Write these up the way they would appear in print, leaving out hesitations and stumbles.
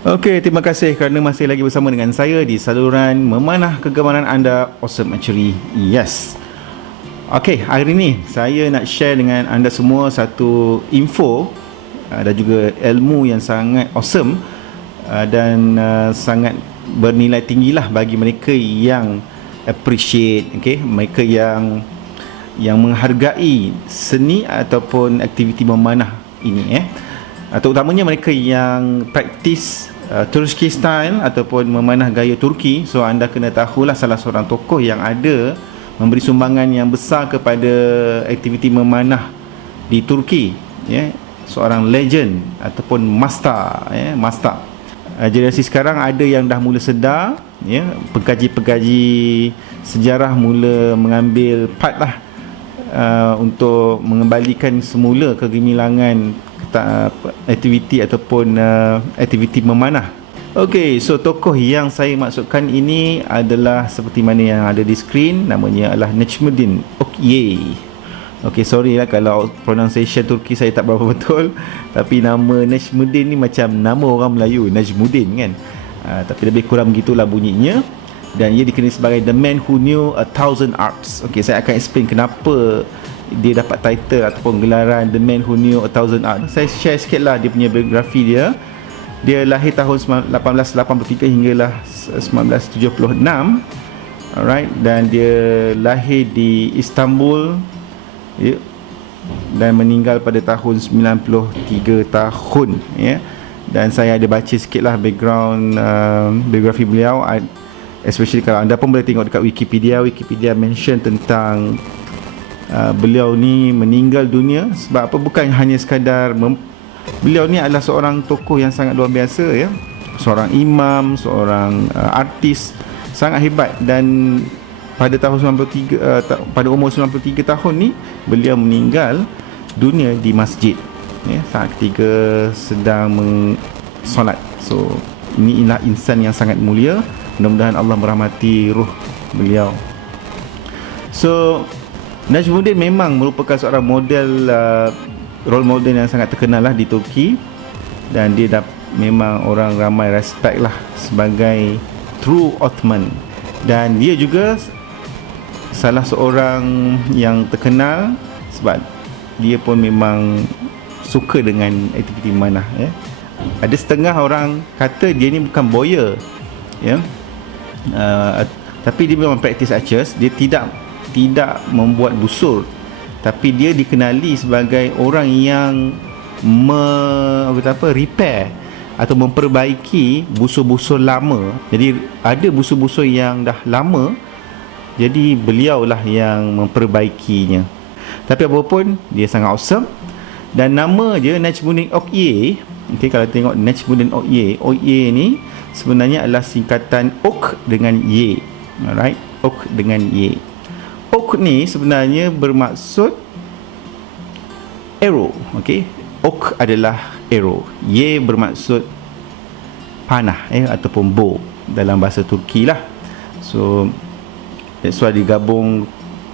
Okey, terima kasih kerana masih lagi bersama dengan saya di saluran memanah kegemaran anda, Awesome Archery. Yes. Okey, hari ini saya nak share dengan anda semua satu info dan juga ilmu yang sangat awesome dan sangat bernilai tinggilah bagi mereka yang appreciate, okey, mereka yang menghargai seni ataupun aktiviti memanah ini, atau utamanya mereka yang praktis Turki style ataupun memanah gaya Turki. So anda kena tahulah salah seorang tokoh yang ada memberi sumbangan yang besar kepada aktiviti memanah di Turki, seorang legend ataupun master, master. Generasi sekarang ada yang dah mula sedar, pengkaji-pengkaji sejarah mula mengambil part lah untuk mengembalikan semula kegemilangan aktiviti ataupun aktiviti memanah. Okey, so tokoh yang saya maksudkan ini adalah seperti mana yang ada di skrin, namanya adalah Najmuddin Okyay. Okey, sorry lah kalau pronunciation Turki saya tak berapa betul, tapi nama Najmuddin ni macam nama orang Melayu, Najmuddin kan. Tapi lebih kurang begitulah bunyinya. Dan ia dikenali sebagai The Man Who Knew a Thousand Arts. Okey, saya akan explain kenapa dia dapat title ataupun gelaran The Man Who Knew a Thousand Arts. Saya share sikit lah dia punya biografi dia. Dia lahir tahun 1883 hinggalah 1976. Alright, dan dia lahir di Istanbul, dan meninggal pada tahun 93 tahun, Dan saya ada baca sikit lah background biografi beliau, especially kalau anda pun boleh tengok dekat Wikipedia mention tentang beliau ni meninggal dunia sebab apa, bukan hanya sekadar beliau ni adalah seorang tokoh yang sangat luar biasa, seorang imam, seorang artis sangat hebat. Dan pada tahun 93 pada umur 93 tahun ni beliau meninggal dunia di masjid, saat ketika sedang solat. So inilah insan yang sangat mulia, mudah-mudahan Allah merahmati ruh beliau. So Najmuddin memang merupakan seorang model, role model yang sangat terkenal lah di Turki, dan dia dah memang orang ramai respect lah sebagai true Ottoman. Dan dia juga salah seorang yang terkenal sebab dia pun memang suka dengan aktiviti memanah, Ada setengah orang kata dia ni bukan boya, tapi dia memang practice archers. Dia tidak membuat busur, tapi dia dikenali sebagai orang yang repair atau memperbaiki busur-busur lama. Jadi ada busur-busur yang dah lama, jadi beliaulah yang memperbaikinya. Tapi apapun, dia sangat awesome. Dan nama dia Najmuddin Okyay. Okay, kalau tengok Najmuddin Okyay ni sebenarnya adalah singkatan Ok dengan Y. Alright, Ok dengan Y. Ok ni sebenarnya bermaksud arrow. Okay, Ok adalah arrow, Y bermaksud panah, ataupun bow dalam bahasa Turki lah. So that's why digabung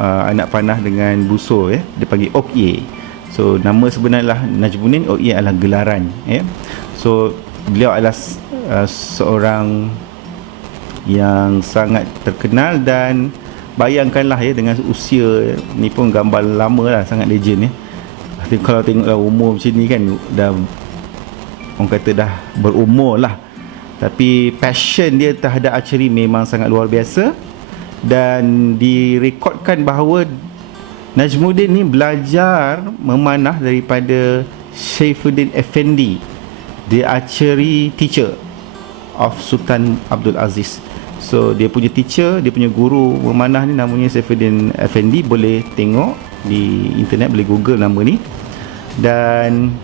anak panah dengan busur, dia panggil Okyay. So nama sebenarnya Najmuddin Okyay adalah gelaran, So beliau adalah seorang yang sangat terkenal, dan bayangkanlah dengan usia ni pun gambar lama lah, sangat legend. Kalau tengoklah umur macam ni kan, dah orang kata dah berumur lah, tapi passion dia terhadap archery memang sangat luar biasa. Dan direkodkan bahawa Najmuddin ni belajar memanah daripada Saifuddin Effendi, the archery teacher of Sultan Abdul Aziz. So dia punya teacher, dia punya guru memanah ni namanya Saifuddin Effendi. Boleh tengok di internet, boleh google nama ni. Dan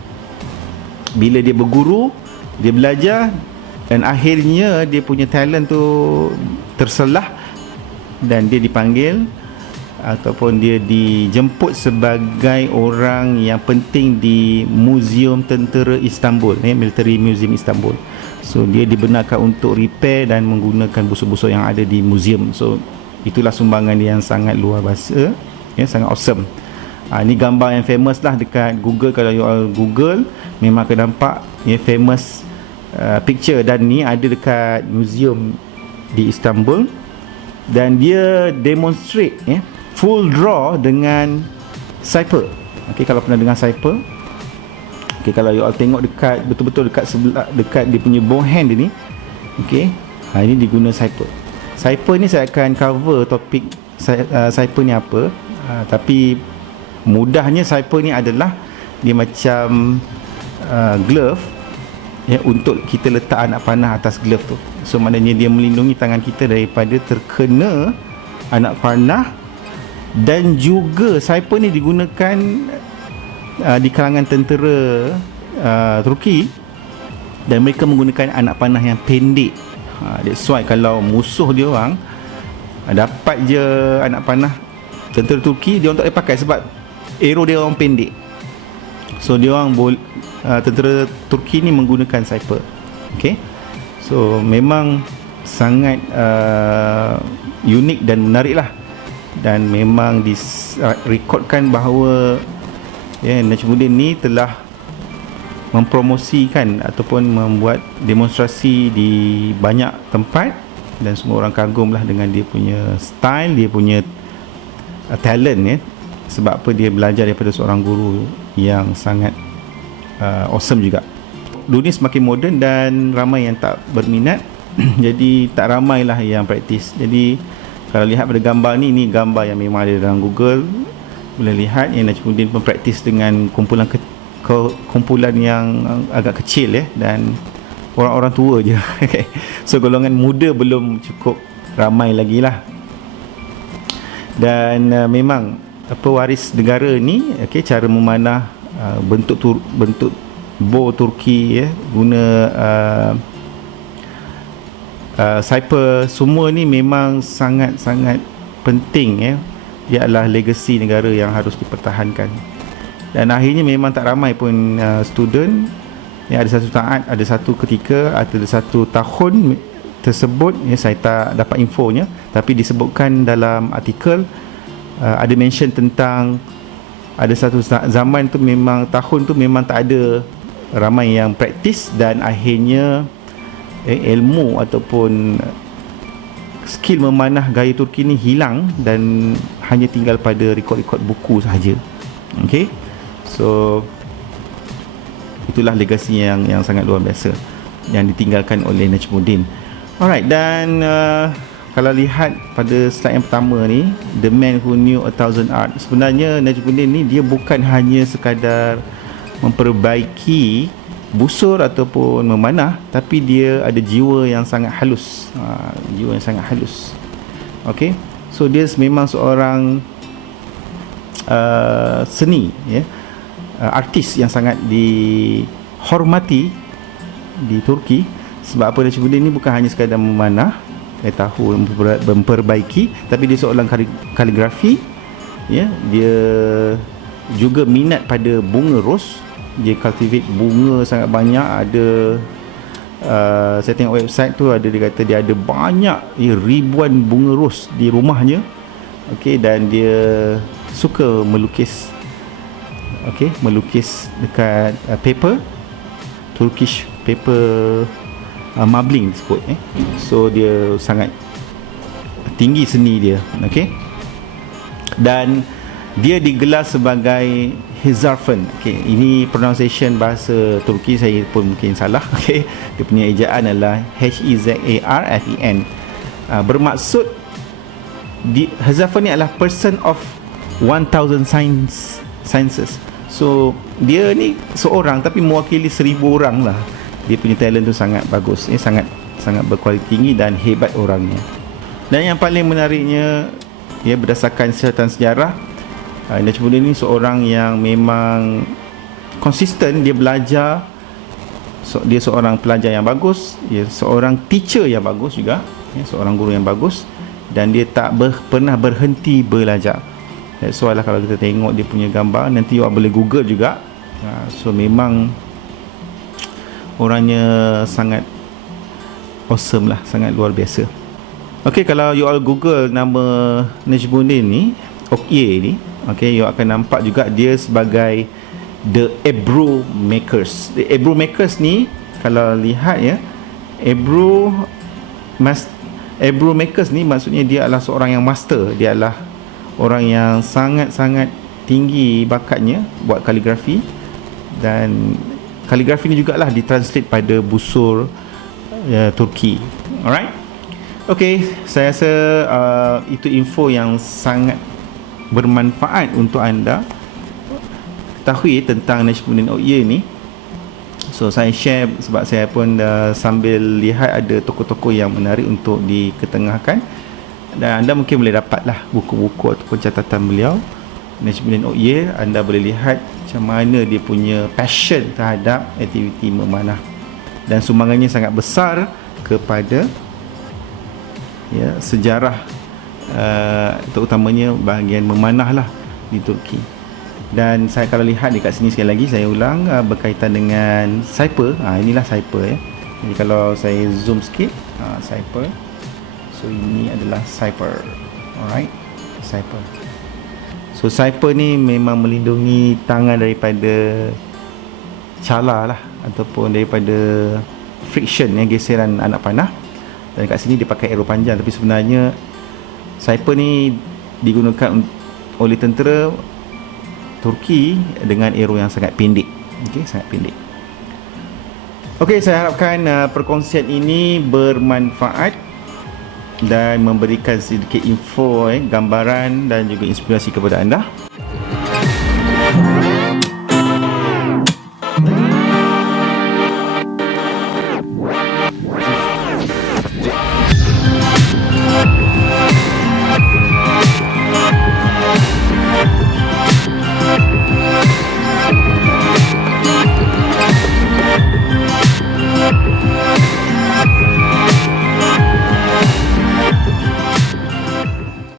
bila dia berguru, dia belajar, dan akhirnya dia punya talent tu terselah, dan dia dipanggil ataupun dia dijemput sebagai orang yang penting di Museum Tentera Istanbul, Military Museum Istanbul. So dia dibenarkan untuk repair dan menggunakan busur-busur yang ada di museum. So itulah sumbangan dia yang sangat luar biasa, sangat awesome. Ini gambar yang famous lah dekat Google. Kalau you all Google, memang akan nampak famous picture, dan ni ada dekat museum di Istanbul, dan dia demonstrate full draw dengan Cypher. Okey, kalau pernah dengar Cypher, okey, kalau you all tengok dekat betul-betul dekat sebelah, dekat dia punya bone hand dia ni, okey, ini diguna Cypher. Cypher ni saya akan cover topik Cypher ni apa, tapi mudahnya Cypher ni adalah dia macam glove untuk kita letak anak panah atas glove tu. So maknanya dia melindungi tangan kita daripada terkena anak panah. Dan juga Cypher ni digunakan di kalangan tentera Turki, dan mereka menggunakan anak panah yang pendek. That's why kalau musuh dia orang dapat je anak panah tentera Turki, dia orang tak boleh pakai sebab arrow dia orang pendek. So dia orang tentera Turki ni menggunakan Cypher. Okay, so memang sangat unik dan menarik lah. Dan memang direkodkan bahawa Najmuddin ni telah mempromosikan ataupun membuat demonstrasi di banyak tempat, dan semua orang kagum lah dengan dia punya style, dia punya talent sebab apa, dia belajar daripada seorang guru yang sangat awesome juga. Dunia semakin moden dan ramai yang tak berminat jadi tak ramailah yang praktis. Jadi kalau lihat pada gambar ni, ini gambar yang memang ada dalam Google, boleh lihat Najmuddin pun praktis dengan kumpulan yang agak kecil dan orang-orang tua je. So golongan muda belum cukup ramai lagi lah. Dan memang pewaris negara ni, cara memanah bentuk bow Turki guna Cypher, semua ni memang sangat-sangat penting. Dia adalah legasi negara yang harus dipertahankan. Dan akhirnya memang tak ramai pun student ada satu saat, ada satu ketika, ada satu tahun tersebut, saya tak dapat infonya, tapi disebutkan dalam artikel, ada mention tentang ada satu zaman tu memang, tahun tu memang tak ada ramai yang praktis, dan akhirnya ilmu ataupun skill memanah gaya Turki ni hilang dan hanya tinggal pada rekod-rekod buku sahaja. Okey, so itulah legasi yang sangat luar biasa yang ditinggalkan oleh Najmuddin. Alright, dan kalau lihat pada slide yang pertama ni, The Man Who Knew 1,000 Art, sebenarnya Najmuddin ni dia bukan hanya sekadar memperbaiki busur ataupun memanah, tapi dia ada jiwa yang sangat halus. Jiwa yang sangat halus. Okey, so dia memang seorang seni, artis yang sangat dihormati di Turki. Sebab apa, Najmuddin ni bukan hanya sekadar memanah, dia tahu memperbaiki, tapi dia seorang kaligrafi. Dia juga minat pada bunga ros. Dia cultivate bunga sangat banyak. Ada saya tengok website tu, ada, dia kata dia ada banyak, ribuan bunga ros di rumahnya. Okey, dan dia suka melukis. Okey, melukis dekat paper, Turkish paper, marbling disebut. So dia sangat tinggi seni dia. Okey, dan dia digelar sebagai Hezarfen. Okey, ini pronunciation bahasa Turki, saya pun mungkin salah. Okey, dia punya ejaan adalah Hezarfen. Bermaksud Hezarfen ni adalah person of 1,000 sciences. So dia ni seorang tapi mewakili 1,000 orang lah. Dia punya talent tu sangat bagus, sangat berkualiti tinggi dan hebat orangnya. Dan yang paling menariknya, berdasarkan catatan sejarah, Najmuddin ni seorang yang memang konsisten. Dia belajar, dia seorang pelajar yang bagus, dia seorang teacher yang bagus juga, seorang guru yang bagus, dan dia tak pernah berhenti belajar. That's why lah, kalau kita tengok dia punya gambar, nanti you boleh Google juga. So memang orangnya sangat awesome lah, sangat luar biasa. Okay, kalau you all Google nama Najmuddin ni, Okye ni, okay, you akan nampak juga dia sebagai The Ebru Makers. The Ebru Makers ni kalau lihat ya, Ebru Makers ni maksudnya dia adalah seorang yang master, dia adalah orang yang sangat-sangat tinggi bakatnya buat kaligrafi, dan kaligrafi ni jugalah ditranslate pada busur Turki. Alright, okay, saya rasa itu info yang sangat bermanfaat untuk anda ketahui tentang Najmuddin Uqyir ni. So saya share sebab saya pun sambil lihat ada tokoh-tokoh yang menarik untuk diketengahkan, dan anda mungkin boleh dapatlah buku-buku ataupun catatan beliau Najmuddin Uqyir. Anda boleh lihat macam mana dia punya passion terhadap aktiviti memanah, dan sumbangannya sangat besar kepada sejarah terutamanya bahagian memanah lah di Turki. Dan saya kalau lihat dekat sini sekali lagi saya ulang, berkaitan dengan Cyper. Inilah Cyper ya. Jadi kalau saya zoom sikit, Cyper. So ini adalah Cyper. Alright, Cyper. So Cyper ni memang melindungi tangan daripada cala lah, ataupun daripada friction, geseran anak panah. Dan kat sini dia pakai arrow panjang, tapi sebenarnya Cyper ni digunakan oleh tentera Turki dengan arrow yang sangat pendek. Okey, sangat pendek. Okey, saya harapkan perkongsian ini bermanfaat dan memberikan sedikit info, gambaran dan juga inspirasi kepada anda.